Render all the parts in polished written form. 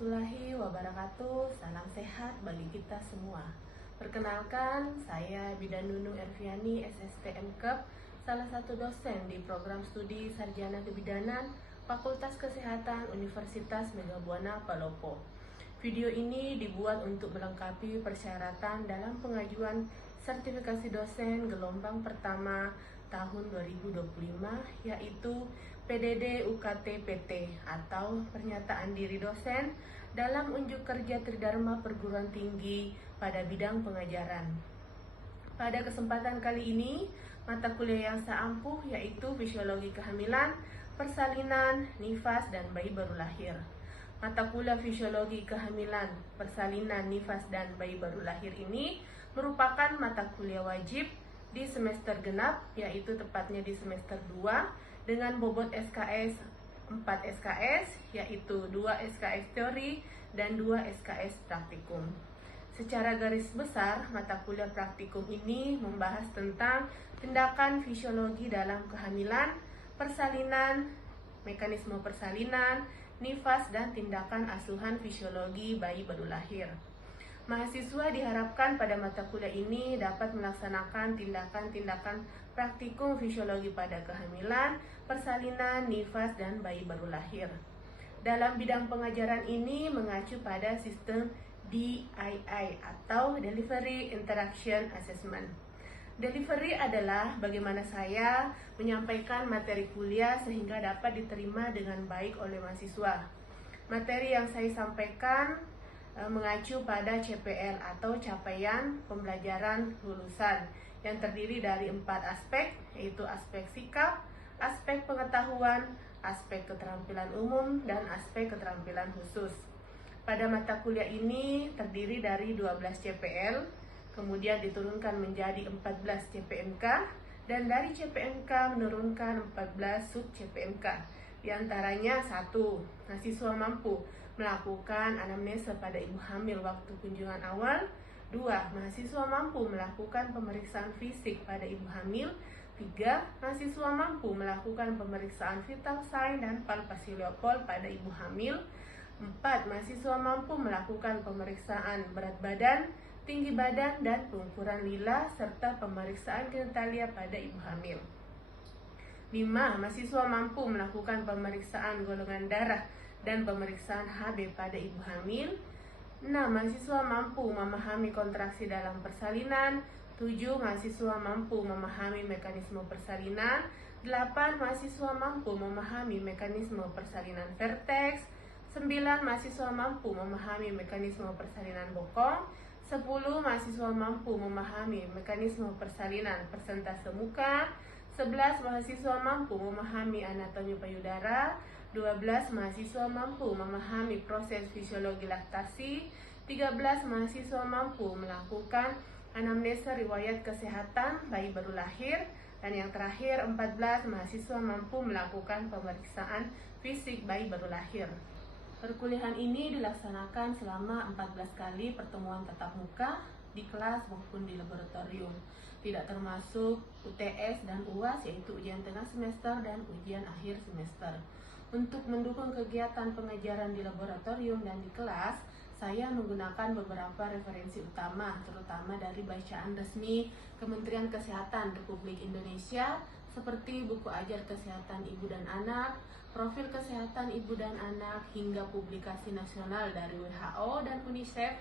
warahmatullahi wabarakatuh. Salam sehat bagi kita semua. Perkenalkan, saya Bidan Nunung Erviani, SSTM-Kep, salah satu dosen di program studi Sarjana Kebidanan Fakultas Kesehatan Universitas Megabuana Palopo. Video ini dibuat untuk melengkapi persyaratan dalam pengajuan sertifikasi dosen gelombang pertama tahun 2025, yaitu PDD UKT PT atau Pernyataan Diri Dosen dalam Unjuk Kerja Tridharma Perguruan Tinggi pada bidang pengajaran. Pada kesempatan kali ini, mata kuliah yang saya ampuh yaitu Fisiologi Kehamilan, Persalinan, Nifas, dan Bayi Baru Lahir. Mata kuliah Fisiologi Kehamilan, Persalinan, Nifas, dan Bayi Baru Lahir ini merupakan mata kuliah wajib di semester genap, yaitu tepatnya di semester 2 dengan bobot SKS 4 SKS, yaitu 2 SKS teori dan 2 SKS praktikum. Secara garis besar, mata kuliah praktikum ini membahas tentang tindakan fisiologi dalam kehamilan, persalinan, mekanisme persalinan, nifas, dan tindakan asuhan fisiologi bayi baru lahir. Mahasiswa diharapkan pada mata kuliah ini dapat melaksanakan tindakan-tindakan praktikum fisiologi pada kehamilan, persalinan, nifas, dan bayi baru lahir. Dalam bidang pengajaran ini mengacu pada sistem DII atau Delivery Interaction Assessment. Delivery adalah bagaimana saya menyampaikan materi kuliah sehingga dapat diterima dengan baik oleh mahasiswa. Materi yang saya sampaikan mengacu pada CPL atau capaian pembelajaran lulusan yang terdiri dari 4 aspek, yaitu aspek sikap, aspek pengetahuan, aspek keterampilan umum, dan aspek keterampilan khusus. Pada mata kuliah ini terdiri dari 12 CPL, kemudian diturunkan menjadi 14 CPMK, dan dari CPMK menurunkan 14 sub CPMK. Di antaranya 1. Mahasiswa mampu melakukan anamnesa pada ibu hamil waktu kunjungan awal. 2. Mahasiswa mampu melakukan pemeriksaan fisik pada ibu hamil. 3. Mahasiswa mampu melakukan pemeriksaan vital sign dan palpasi Leopold pada ibu hamil. 4. Mahasiswa mampu melakukan pemeriksaan berat badan, tinggi badan, dan pengukuran lila, serta pemeriksaan genitalia pada ibu hamil. 5. Mahasiswa mampu melakukan pemeriksaan golongan darah dan pemeriksaan HB pada ibu hamil. 6. Mahasiswa mampu memahami kontraksi dalam persalinan. 7. Mahasiswa mampu memahami mekanisme persalinan. 8. Mahasiswa mampu memahami mekanisme persalinan vertex. 9. Mahasiswa mampu memahami mekanisme persalinan bokong. 10. Mahasiswa mampu memahami mekanisme persalinan persentase muka. 11. Mahasiswa mampu memahami anatomi payudara. 12. Mahasiswa mampu memahami proses fisiologi laktasi. 13. Mahasiswa mampu melakukan anamnesa riwayat kesehatan bayi baru lahir. Dan yang terakhir, 14. Mahasiswa mampu melakukan pemeriksaan fisik bayi baru lahir. Perkuliahan ini dilaksanakan selama 14 kali pertemuan tatap muka di kelas maupun di laboratorium. Tidak termasuk UTS dan UAS, yaitu ujian tengah semester dan ujian akhir semester. Untuk mendukung kegiatan pengajaran di laboratorium dan di kelas, saya menggunakan beberapa referensi utama, terutama dari bacaan resmi Kementerian Kesehatan Republik Indonesia, seperti buku ajar kesehatan ibu dan anak, profil kesehatan ibu dan anak, hingga publikasi nasional dari WHO dan UNICEF.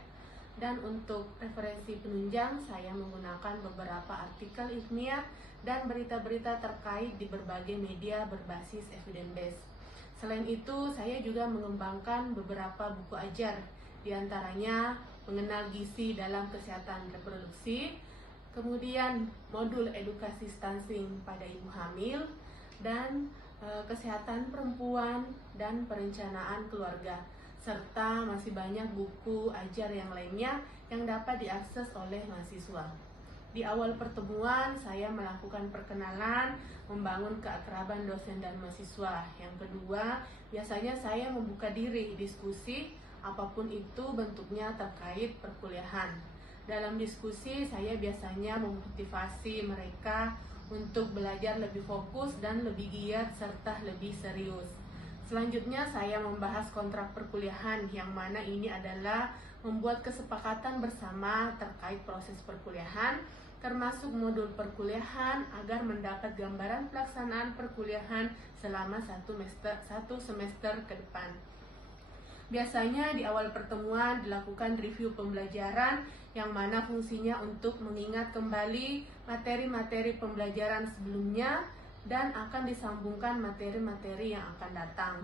Dan untuk referensi penunjang, saya menggunakan beberapa artikel ilmiah dan berita-berita terkait di berbagai media berbasis evidence base. Selain itu, saya juga mengembangkan beberapa buku ajar, diantaranya mengenal gizi dalam kesehatan reproduksi, kemudian modul edukasi stunting pada ibu hamil, dan kesehatan perempuan dan perencanaan keluarga, serta masih banyak buku ajar yang lainnya yang dapat diakses oleh mahasiswa. Di awal pertemuan, saya melakukan perkenalan, membangun keakraban dosen dan mahasiswa. Yang kedua, biasanya saya membuka diri diskusi, apapun itu bentuknya terkait perkuliahan. Dalam diskusi, saya biasanya memotivasi mereka untuk belajar lebih fokus dan lebih giat serta lebih serius. Selanjutnya saya membahas kontrak perkuliahan, yang mana ini adalah membuat kesepakatan bersama terkait proses perkuliahan, termasuk modul perkuliahan agar mendapat gambaran pelaksanaan perkuliahan selama satu semester ke depan. Biasanya di awal pertemuan dilakukan review pembelajaran, yang mana fungsinya untuk mengingat kembali materi-materi pembelajaran sebelumnya dan akan disambungkan materi-materi yang akan datang.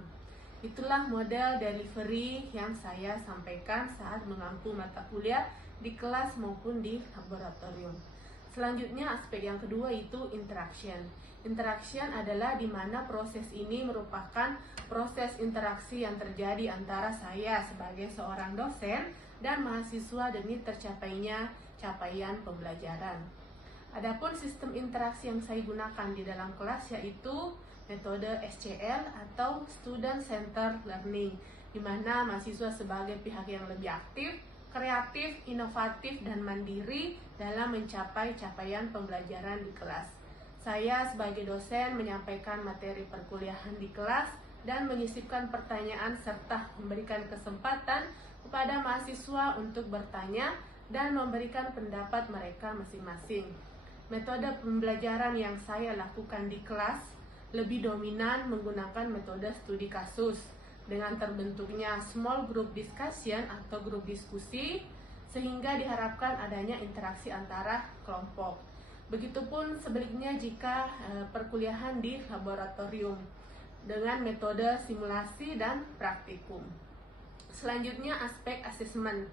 Itulah model delivery yang saya sampaikan saat mengampu mata kuliah di kelas maupun di laboratorium. Selanjutnya aspek yang kedua itu interaction. Interaction adalah di mana proses ini merupakan proses interaksi yang terjadi antara saya sebagai seorang dosen dan mahasiswa demi tercapainya capaian pembelajaran. Adapun sistem interaksi yang saya gunakan di dalam kelas yaitu metode SCL atau Student Centered Learning, di mana mahasiswa sebagai pihak yang lebih aktif, kreatif, inovatif, dan mandiri dalam mencapai capaian pembelajaran di kelas. Saya sebagai dosen menyampaikan materi perkuliahan di kelas dan menyisipkan pertanyaan serta memberikan kesempatan kepada mahasiswa untuk bertanya dan memberikan pendapat mereka masing-masing. Metode pembelajaran yang saya lakukan di kelas lebih dominan menggunakan metode studi kasus dengan terbentuknya small group discussion atau grup diskusi, sehingga diharapkan adanya interaksi antara kelompok. Begitupun sebaliknya jika perkuliahan di laboratorium dengan metode simulasi dan praktikum. Selanjutnya aspek asesmen.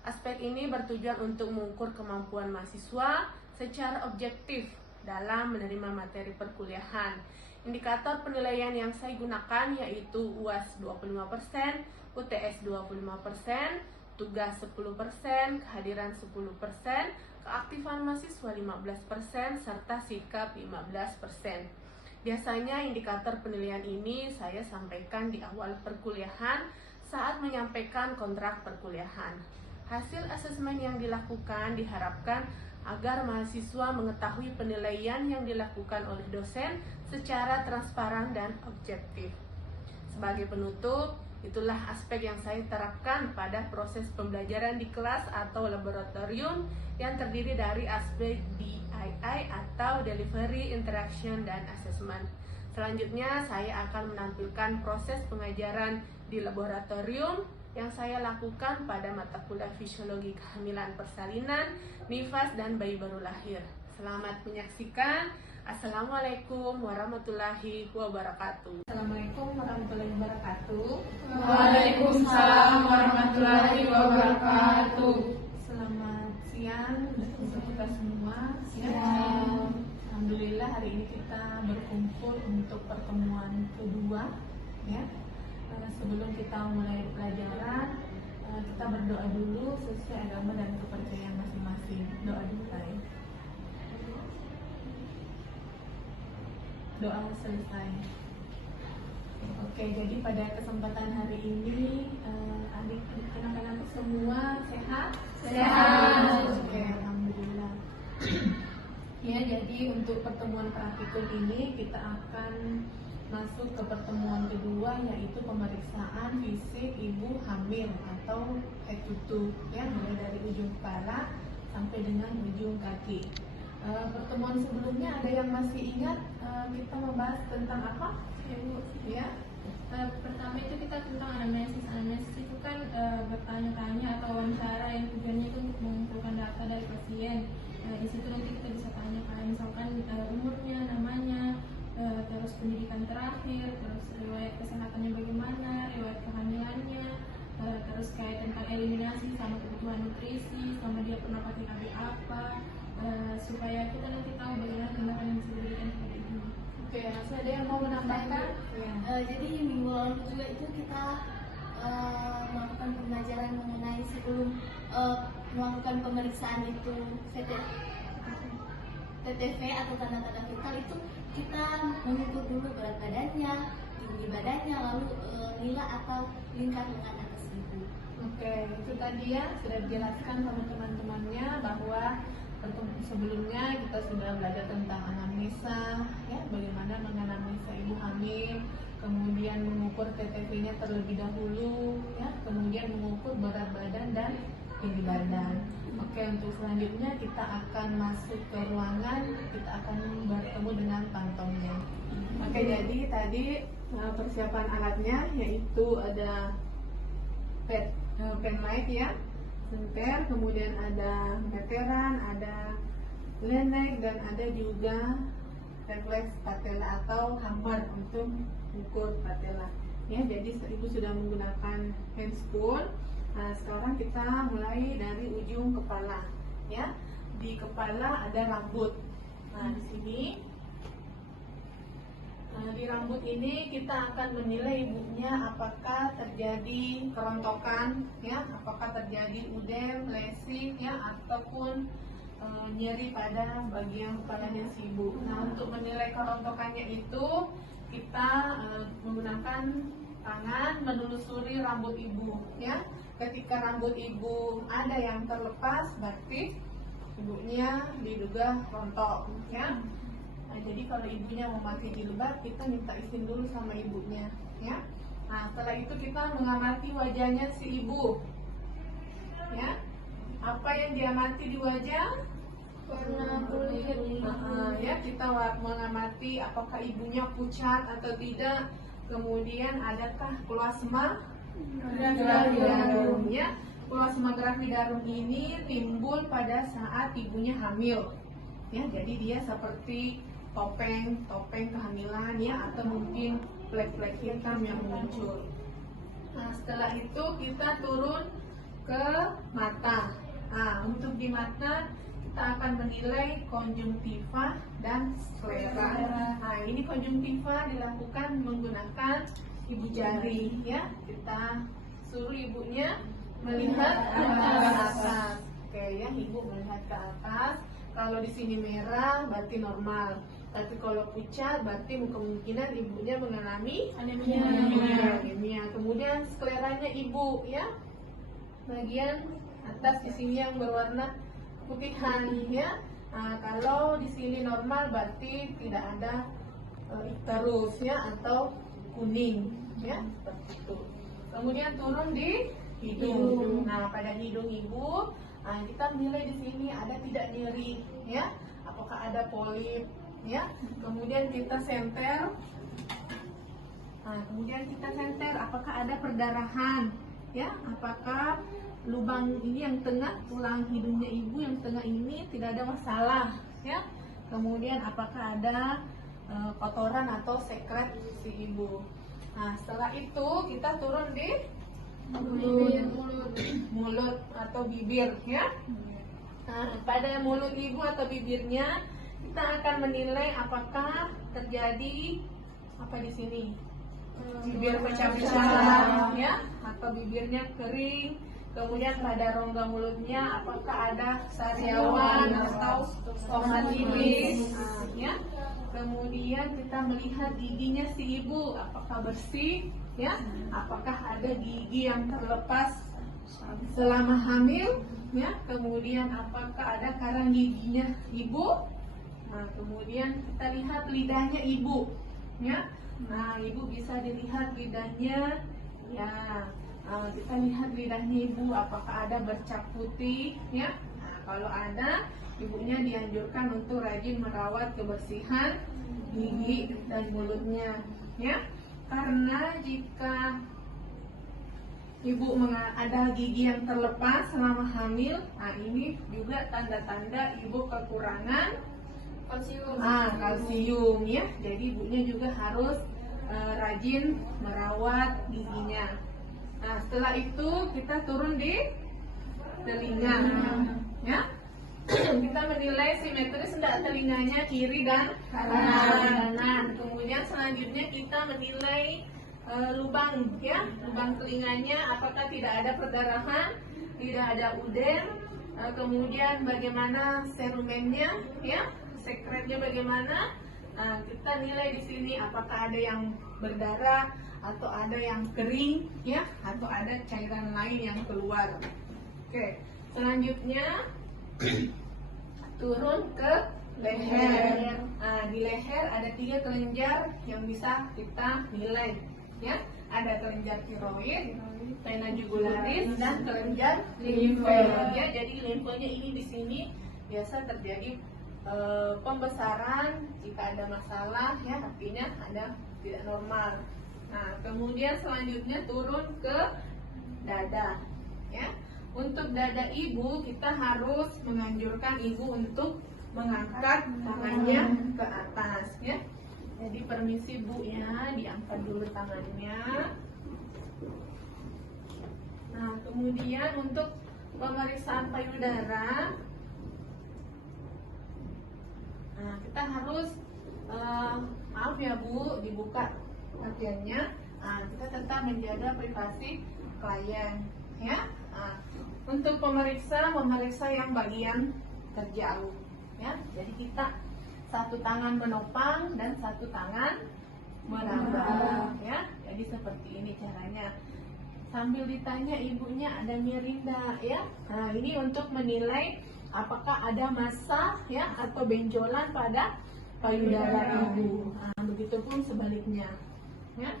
Aspek ini bertujuan untuk mengukur kemampuan mahasiswa secara objektif dalam menerima materi perkuliahan. Indikator penilaian yang saya gunakan yaitu UAS 25%, UTS 25%, tugas 10%, kehadiran 10%, keaktifan mahasiswa 15%, serta sikap 15%. Biasanya indikator penilaian ini saya sampaikan di awal perkuliahan saat menyampaikan kontrak perkuliahan. Hasil asesmen yang dilakukan diharapkan agar mahasiswa mengetahui penilaian yang dilakukan oleh dosen secara transparan dan objektif. Sebagai penutup, itulah aspek yang saya terapkan pada proses pembelajaran di kelas atau laboratorium yang terdiri dari aspek DII atau Delivery, Interaction, dan Assessment. Selanjutnya, saya akan menampilkan proses pengajaran di laboratorium yang saya lakukan pada mata kuliah fisiologi kehamilan persalinan, nifas, dan bayi baru lahir. Selamat menyaksikan. Assalamualaikum warahmatullahi wabarakatuh. Assalamualaikum warahmatullahi wabarakatuh. Waalaikumsalam warahmatullahi wabarakatuh. Selamat siang untuk kita semua. Siang. Alhamdulillah hari ini kita berkumpul untuk pertemuan kedua, ya. Sebelum kita mulai pelajaran, kita berdoa dulu sesuai agama dan kepercayaan masing-masing. Doa dimulai. Doa selesai. Oke, jadi pada kesempatan hari ini anak-anak semua sehat? Sehat. Oke, alhamdulillah. Ya, jadi untuk pertemuan praktikum ini kita akan masuk ke pertemuan kedua, yaitu pemeriksaan fisik ibu hamil atau head to toe, ya, mulai dari ujung kepala sampai dengan ujung kaki. Pertemuan sebelumnya ada yang masih ingat kita membahas tentang apa, Ibu? Ya. Pertama itu kita tentang anamnesis. Anamnesis itu kan bertanya-tanya atau wawancara yang tujuannya itu untuk mengumpulkan data dari pasien. Di situ nanti kita bisa tanya kayak misalkan umurnya, namanya, terus pendidikan terakhir, terus riwayat kesehatannya bagaimana, riwayat kehamilannya, terus kayak tentang eliminasi sama kebutuhan nutrisi, sama dia pernah pakai KB apa, supaya kita nanti tahu bagaimana tindakan yang bisa diberikan kepada ibu. Oke, masih ada yang mau menambahkan? Ya. Jadi minggu lalu juga itu kita melakukan pembelajaran mengenai sebelum melakukan pemeriksaan itu TTV atau tanda-tanda vital itu kita mengukur dulu berat badannya, tinggi badannya, lalu nilai atau lingkar lengan atas ibu. Oke, itu tadi ya sudah dijelaskan sama teman-temannya bahwa sebelumnya kita sudah belajar tentang anamnesa, ya, bagaimana menganamnesa ibu hamil, kemudian mengukur TTV-nya terlebih dahulu, ya, kemudian mengukur berat badan dan tinggi badan. Oke, untuk selanjutnya kita akan masuk ke ruangan, kita akan bertemu dengan pantongnya. Oke, jadi tadi persiapan alatnya yaitu ada pen light ya, senter, kemudian ada meteran, ada lenek, dan ada juga refleks patella atau hammer untuk ukur patella. Ya, jadi ibu sudah menggunakan hand spoon. Nah, sekarang kita mulai dari ujung kepala. Ya, di kepala ada rambut. Nah, di sini di rambut ini kita akan menilai ibunya apakah terjadi kerontokan, ya, apakah terjadi udem, lesing, ya, ataupun nyeri pada bagian kepalanya si ibu. Nah, untuk menilai kerontokannya itu kita menggunakan tangan menelusuri rambut ibu, ya. Ketika rambut ibu ada yang terlepas, berarti ibunya diduga rontok, ya. Nah, jadi kalau ibunya mau pakai jilbab, kita minta izin dulu sama ibunya, ya. Nah, setelah itu kita mengamati wajahnya si ibu, ya. Apa yang diamati di wajah? Warna kulit. Ya, kita mengamati apakah ibunya pucat atau tidak. Kemudian adakah plasma gravidarum, ya. Plasma gravidarum ini timbul pada saat ibunya hamil, ya. Jadi dia seperti topeng kehamilan, ya, atau mungkin flek-flek hitam yang muncul. Nah, setelah itu kita turun ke mata. Nah, untuk di mata kita akan menilai konjungtiva dan sklera. Nah, ini konjungtiva dilakukan menggunakan ibu jari, ya. Kita suruh ibunya melihat ke atas. Oke, ya, ibu melihat ke atas. Kalau di sini merah berarti normal. Tapi kalau pucat berarti kemungkinan ibunya mengalami anemia. Kemudian skleranya ibu, ya. Bagian atas di sini yang berwarna putihan, ya. Nah, kalau di sini normal berarti tidak ada icterus, ya, atau kuning, ya, seperti itu. Kemudian turun di hidung. Nah, pada hidung ibu, kita menilai di sini ada tidak nyeri, ya. Apakah ada polip, ya. Kemudian kita senter. Nah, apakah ada perdarahan, ya. Apakah lubang ini yang tengah, tulang hidungnya ibu yang tengah ini tidak ada masalah, ya. Kemudian apakah ada kotoran atau sekret si ibu. Nah, setelah itu kita turun di mulut atau bibir, ya. Nah, pada mulut ibu atau bibirnya kita akan menilai apakah terjadi apa di sini, bibir pecah-pecah, ya, atau bibirnya kering. Kemudian pada rongga mulutnya apakah ada sariawan atau stomatitis, ya. Kemudian kita melihat giginya si ibu apakah bersih, ya. Apakah ada gigi yang terlepas selama hamil, ya. Kemudian apakah ada karang giginya ibu. Nah, kemudian kita lihat lidahnya ibu, ya. Nah, ibu bisa dilihat lidahnya, ya. Kita lihat lidahnya ibu apakah ada bercak putih, ya. Nah, kalau ada, ibunya dianjurkan untuk rajin merawat kebersihan gigi dan mulutnya, ya. Karena jika ibu ada gigi yang terlepas selama hamil, nah ini juga tanda-tanda ibu kekurangan kalsium, ya. Jadi ibunya juga harus rajin merawat giginya. Nah, setelah itu kita turun di telinga, ya. Kita menilai simetris enggak telinganya kiri dan kanan. Kemudian selanjutnya kita menilai lubang, ya, lubang telinganya apakah tidak ada perdarahan, tidak ada udem. Kemudian bagaimana serumennya, ya, sekretnya bagaimana. Nah, kita nilai di sini apakah ada yang berdarah atau ada yang kering, ya, atau ada cairan lain yang keluar. Oke, selanjutnya turun ke leher. Nah, di leher ada 3 kelenjar yang bisa kita nilai, ya. Ada kelenjar tiroid, vena jugularis, dan kelenjar limfe. Ya, jadi limfenya ini di sini biasa terjadi pembesaran. Jika ada masalah, ya artinya ada tidak normal. Nah, kemudian selanjutnya turun ke dada, ya. Untuk dada ibu kita harus menganjurkan ibu untuk mengangkat tangannya ke atas, ya. Jadi permisi Bu ya, diangkat dulu tangannya. Nah, kemudian untuk pemeriksaan payudara, nah kita harus maaf ya Bu, dibuka bagiannya. Nah, kita tetap menjaga privasi klien, ya. Nah, untuk memeriksa yang bagian terjauh, ya. Jadi kita satu tangan menopang dan satu tangan menambah, ya. Jadi seperti ini caranya. Sambil ditanya ibunya ada miring enggak, ya. Nah, ini untuk menilai apakah ada massa, ya, atau benjolan pada payudara ibu. Nah, begitupun sebaliknya, ya.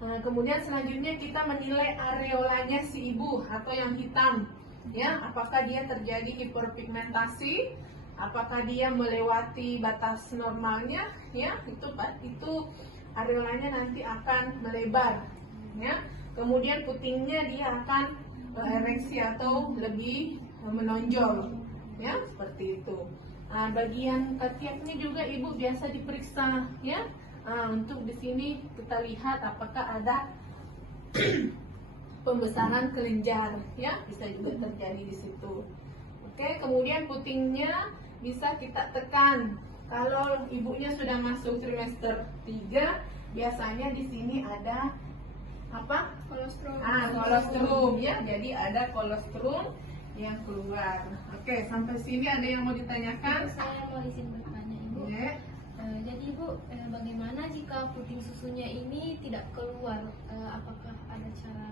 Nah, kemudian selanjutnya kita menilai areolanya si ibu atau yang hitam, ya. Apakah dia terjadi hiperpigmentasi? Apakah dia melewati batas normalnya, ya? Itu areolanya nanti akan melebar, ya. Kemudian putingnya dia akan ereksi atau lebih menonjol, ya, seperti itu. Nah, bagian ketiaknya juga ibu biasa diperiksa, ya. Nah, untuk di sini kita lihat apakah ada pembesaran kelenjar, ya, bisa juga terjadi di situ. Oke, kemudian putingnya bisa kita tekan. Kalau ibunya sudah masuk trimester 3, biasanya di sini ada apa? Kolostrum. Kolostrum, ya. Jadi ada kolostrum yang keluar. Oke, sampai sini ada yang mau ditanyakan? Saya mau izin bertanya Ibu. Ya. Jadi Ibu, bagaimana jika puting susunya ini tidak keluar? Apakah ada cara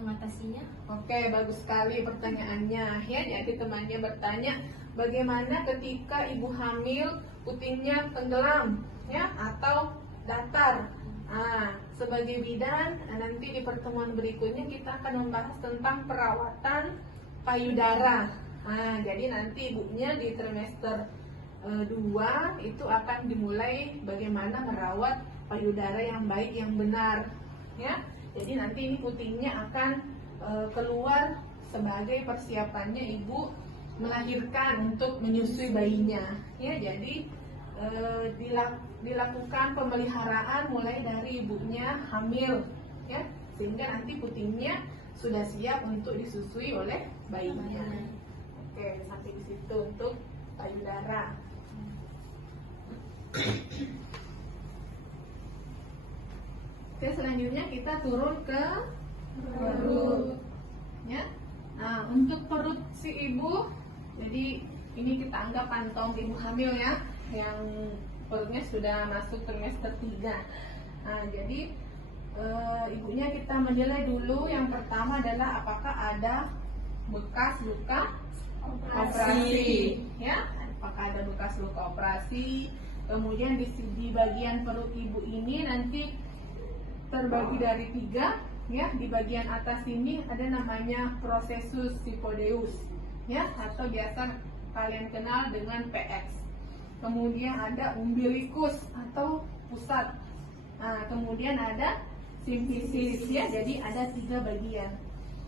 mengatasinya? Oke, bagus sekali pertanyaannya, ya. Jadi temannya bertanya, bagaimana ketika ibu hamil putingnya tenggelam, ya, atau datar? Nah, sebagai bidan, nanti di pertemuan berikutnya kita akan membahas tentang perawatan payudara. Nah, jadi nanti ibunya di trimester 2 itu akan dimulai bagaimana merawat payudara yang baik, yang benar, ya. Jadi nanti ini putingnya akan keluar sebagai persiapannya ibu melahirkan untuk menyusui bayinya, ya. Jadi dilakukan pemeliharaan mulai dari ibunya hamil, ya, sehingga nanti putingnya sudah siap untuk disusui oleh bayinya. Oke, sampai di situ untuk payudara. Oke, selanjutnya kita turun ke perut, ya. Nah, untuk perut si ibu, jadi ini kita anggap kantong ibu hamil, ya, yang perutnya sudah masuk trimester 3. Nah, jadi ibunya kita menilai dulu. Yang pertama adalah apakah ada bekas luka operasi, ya. Apakah ada bekas luka operasi. Kemudian di bagian perut ibu ini nanti terbagi dari 3, ya. Di bagian atas ini ada namanya processus Syphodeus, ya, atau biasa kalian kenal dengan PX. Kemudian ada umbilicus atau pusat. Nah, kemudian ada symphysis, ya. Jadi ada 3 bagian.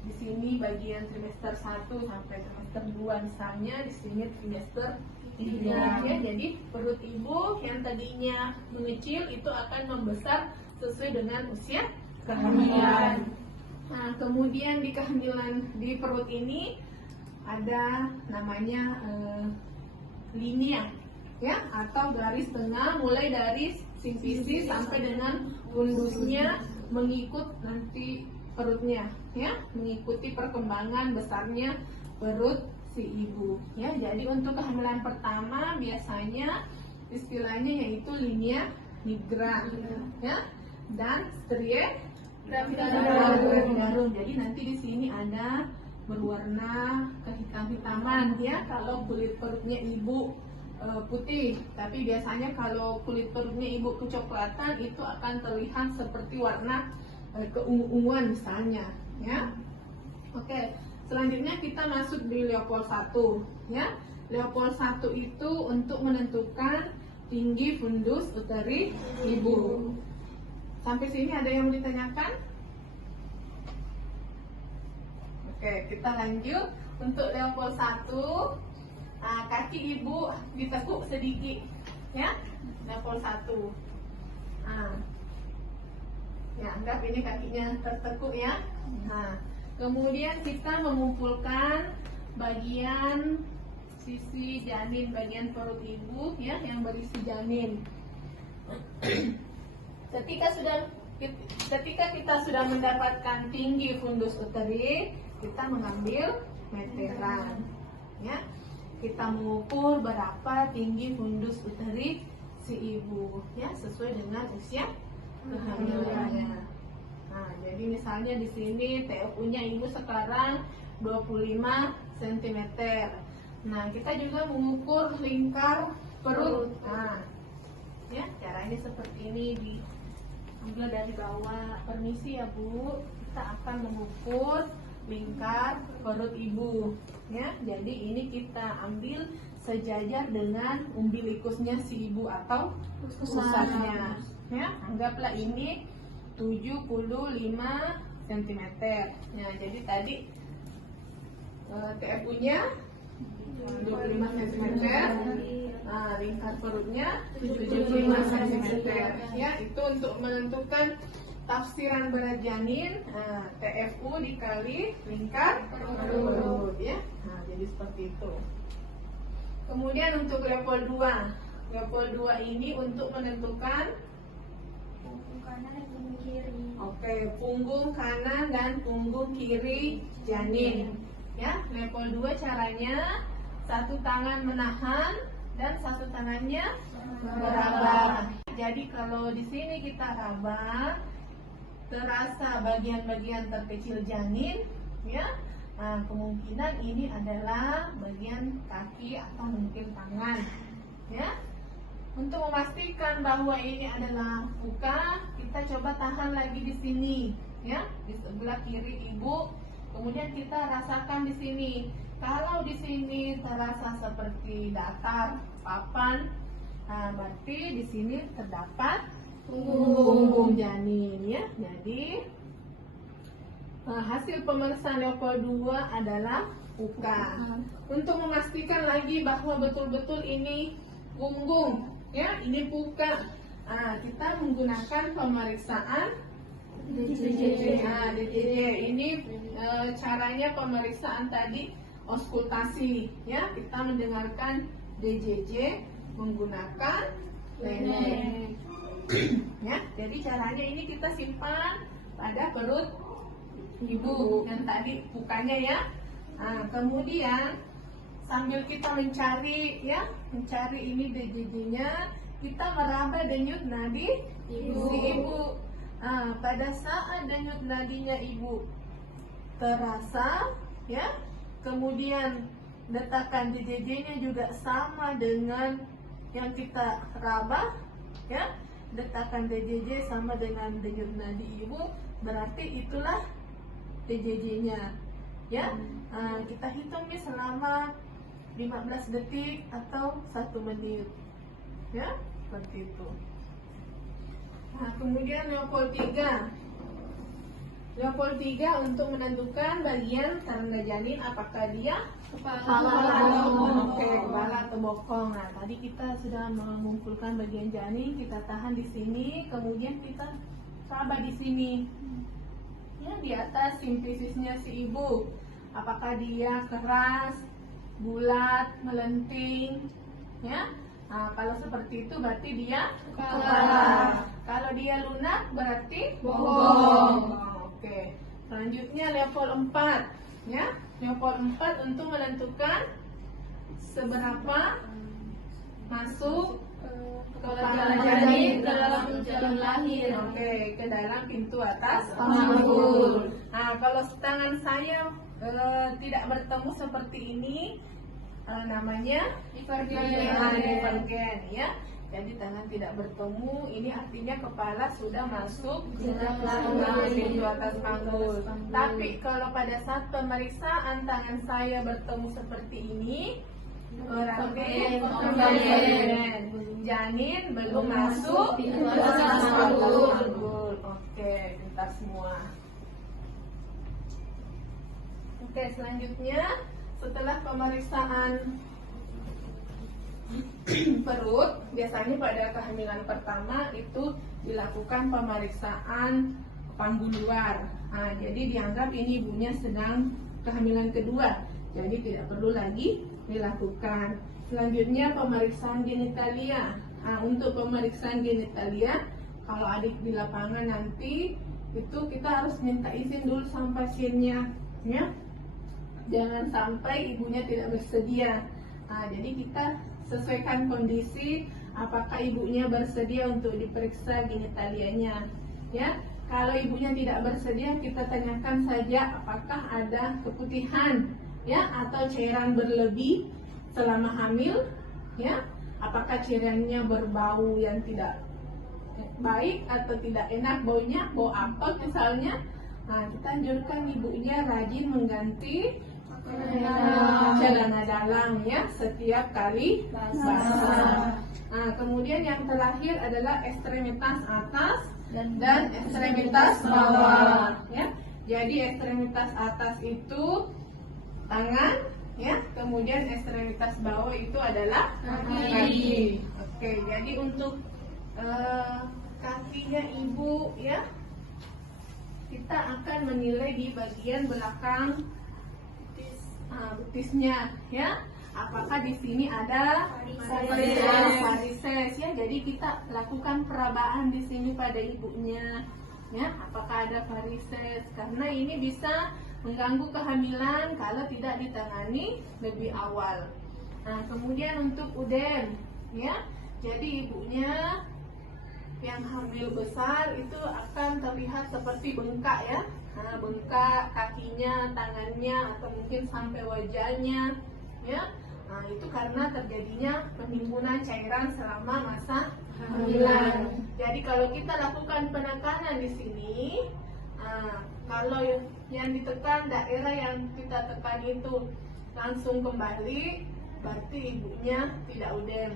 Di sini bagian trimester 1 sampai trimester 2 misalnya, di sini trimester 3, ya. Jadi perut ibu yang tadinya mengecil itu akan membesar sesuai dengan usia kehamilan. Nah, kemudian di kehamilan di perut ini ada namanya linea, ya, atau garis tengah mulai dari symphysis sampai dengan fundusnya mengikut nanti perutnya, ya, mengikuti perkembangan besarnya perut si ibu, ya. Jadi untuk kehamilan pertama biasanya istilahnya yaitu linea nigra, ya, dan strie gravidarum. Jadi nanti di sini ada berwarna kehitam-hitaman, ya. Kalau kulit perutnya ibu putih, tapi biasanya kalau kulit perutnya ibu kecoklatan itu akan terlihat seperti warna keunguan misalnya, ya. Oke, selanjutnya kita masuk di Leopold 1, ya. Leopold 1 itu untuk menentukan tinggi fundus uteri ibu. Sampai sini ada yang mau ditanyakan? Oke, kita lanjut. Untuk Leopold 1, kaki ibu ditekuk sedikit, ya. Leopold 1. Ya, anggap ini kakinya tertekuk, ya. Nah, kemudian kita mengumpulkan bagian sisi janin, bagian perut ibu, ya, yang berisi janin. Ketika kita sudah mendapatkan tinggi fundus uteri, kita mengambil meteran, ya. Kita mengukur berapa tinggi fundus uteri si ibu, ya, sesuai dengan usia kehamilannya. Nah, jadi misalnya di sini TFU-nya ibu sekarang 25 cm. Nah, kita juga mengukur lingkar perut. Nah, ya, caranya seperti ini, diambil dari bawah. Permisi ya Bu, kita akan mengukur lingkar perut ibu, ya. Jadi ini kita ambil sejajar dengan umbilikusnya si ibu atau pusatnya, ya. Anggaplah ini 75 cm. Nah, jadi tadi TFU-nya 25 cm, lingkar perutnya 75 cm, ya. Itu untuk menentukan tafsiran berat janin, TFU dikali lingkar perut, ya. Nah, jadi seperti itu. Kemudian untuk Leopold 2, Leopold 2 ini untuk menentukan Punggung kanan dan punggung kiri. Oke, punggung kanan dan punggung kiri janin, ya. Leopold 2 caranya satu tangan menahan dan satu tangannya meraba. Jadi kalau di sini kita raba, terasa bagian-bagian terkecil janin, ya. Nah, kemungkinan ini adalah bagian kaki atau mungkin tangan, ya. Untuk memastikan bahwa ini adalah puka, kita coba tahan lagi di sini, ya, di sebelah kiri ibu. Kemudian kita rasakan di sini. Kalau di sini terasa seperti datar, papan, berarti di sini terdapat punggung janin, ya. Jadi hasil pemeriksaan Leopold 2 adalah puka. Untuk memastikan lagi bahwa betul-betul ini punggung, ya, ini puka, kita menggunakan pemeriksaan DJJ. DJJ ini caranya pemeriksaan tadi auskultasi, ya. Kita mendengarkan DJJ menggunakan nenek. Ya, jadi caranya ini kita simpan pada perut ibu yang tadi pukanya, ya. Nah, kemudian sambil kita mencari, ya, mencari ini DJJ-nya, kita meraba denyut nadi si ibu. Pada saat denyut nadinya ibu terasa, ya, kemudian detakan DJJ-nya juga sama dengan yang kita raba, ya. Detakan DJJ sama dengan denyut nadi ibu, berarti itulah DJJ-nya, ya. Kita hitung nih selama 15 detik atau 1 menit, ya, seperti itu. Nah, kemudian Leopold 3. Leopold 3 untuk menentukan bagian karena janin, apakah dia kepala atau bokong. Nah, tadi kita sudah mengumpulkan bagian janin, kita tahan di sini, kemudian kita raba di sini, ya, di atas simfisisnya si ibu. Apakah dia keras, bulat, melenting, ya. Nah, kalau seperti itu berarti dia kepala. Kalau dia lunak berarti bokong. Oke. Selanjutnya Leopold 4, ya. Leopold 4 untuk menentukan seberapa masuk kepala janin ke dalam jalan lahir. Oke, ke dalam pintu atas panggul. Nah, kalau tangan saya tidak bertemu seperti ini, namanya divergen ya. Jadi tangan tidak bertemu, ini artinya kepala sudah masuk di atas panggul. Tapi kalau pada saat pemeriksaan tangan saya bertemu seperti ini, berarti janin belum masuk di atas panggul. Oke, pintar semua. Oke, selanjutnya setelah pemeriksaan perut, biasanya pada kehamilan pertama itu dilakukan pemeriksaan panggul luar. Nah, jadi dianggap ini ibunya sedang kehamilan kedua, jadi tidak perlu lagi dilakukan. Selanjutnya pemeriksaan genitalia. Nah, untuk pemeriksaan genitalia, kalau adik di lapangan nanti itu kita harus minta izin dulu sama pasiennya, ya. Jangan sampai ibunya tidak bersedia. Nah, jadi kita sesuaikan kondisi, apakah ibunya bersedia untuk diperiksa genitalianya, ya. Kalau ibunya tidak bersedia, kita tanyakan saja apakah ada keputihan, ya, atau cairan berlebih selama hamil, ya. Apakah cairannya berbau yang tidak baik atau tidak enak baunya, bau apel misalnya. Nah, kita anjurkan ibunya rajin mengganti celana dalam, ya, setiap kali basah. Nah, kemudian yang terakhir adalah ekstremitas atas dan ekstremitas bawah, ya. Jadi ekstremitas atas itu tangan, ya. Kemudian ekstremitas bawah itu adalah kaki. Oke, jadi untuk kakinya ibu, ya, kita akan menilai di bagian belakang betisnya, ya. Apakah di sini ada varises, ya. Jadi kita lakukan perabaan di sini pada ibunya, ya. Apakah ada varises? Karena ini bisa mengganggu kehamilan kalau tidak ditangani lebih awal. Nah, kemudian untuk uden, ya. Jadi ibunya yang hamil besar itu akan terlihat seperti bengkak, ya. Nah, bengkak kakinya, tangannya, atau mungkin sampai wajahnya, ya. Nah, itu karena terjadinya penimbunan cairan selama masa kehamilan. Jadi kalau kita lakukan penekanan di sini, kalau yang ditekan, daerah yang kita tekan itu langsung kembali, berarti ibunya tidak uden.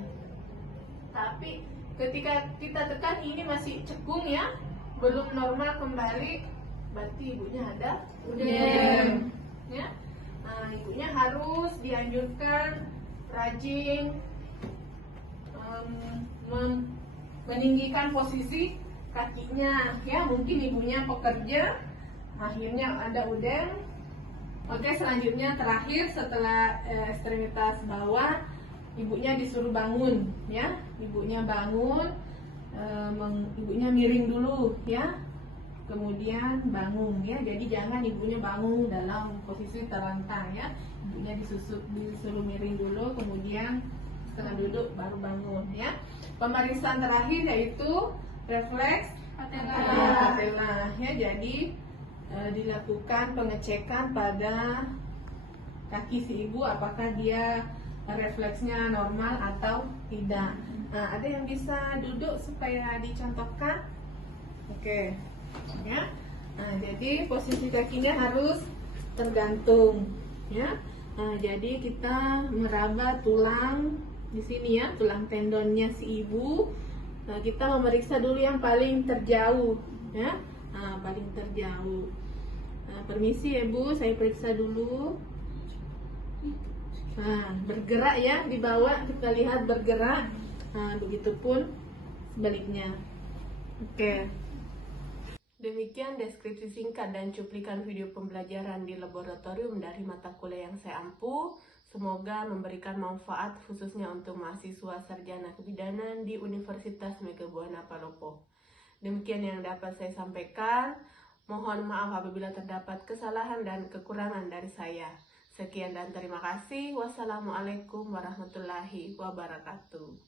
Tapi ketika kita tekan ini masih cekung, ya, belum normal kembali, berarti ibunya ada uden, ya. Nah, ibunya harus dianjurkan rajin meninggikan posisi kakinya, ya. Mungkin ibunya pekerja, akhirnya ada uden. Oke, selanjutnya terakhir setelah ekstremitas bawah, ibunya disuruh bangun, ya. Ibunya bangun, ibunya miring dulu, ya. Kemudian bangun, ya. Jadi jangan ibunya bangun dalam posisi terlentang, ya. Ibunya disuruh miring dulu, kemudian setelah duduk baru bangun, ya. Pemeriksaan terakhir yaitu refleks patella, ya. Jadi dilakukan pengecekan pada kaki si ibu apakah dia refleksnya normal atau tidak. Nah, ada yang bisa duduk supaya dicontohkan? Oke. Ya. Nah, jadi posisi kakinya harus tergantung, ya. Nah, jadi kita meraba tulang di sini, ya, tulang tendonnya si ibu. Nah, kita memeriksa dulu yang paling terjauh, ya. Nah, paling terjauh. Nah, permisi ya Bu, saya periksa dulu. Nah, bergerak, ya, di bawah kita lihat bergerak. Nah, begitupun sebaliknya. Oke. Demikian deskripsi singkat dan cuplikan video pembelajaran di laboratorium dari mata kuliah yang saya ampu. Semoga memberikan manfaat khususnya untuk mahasiswa sarjana kebidanan di Universitas Megabuana Palopo. Demikian yang dapat saya sampaikan. Mohon maaf apabila terdapat kesalahan dan kekurangan dari saya. Sekian dan terima kasih. Wassalamualaikum warahmatullahi wabarakatuh.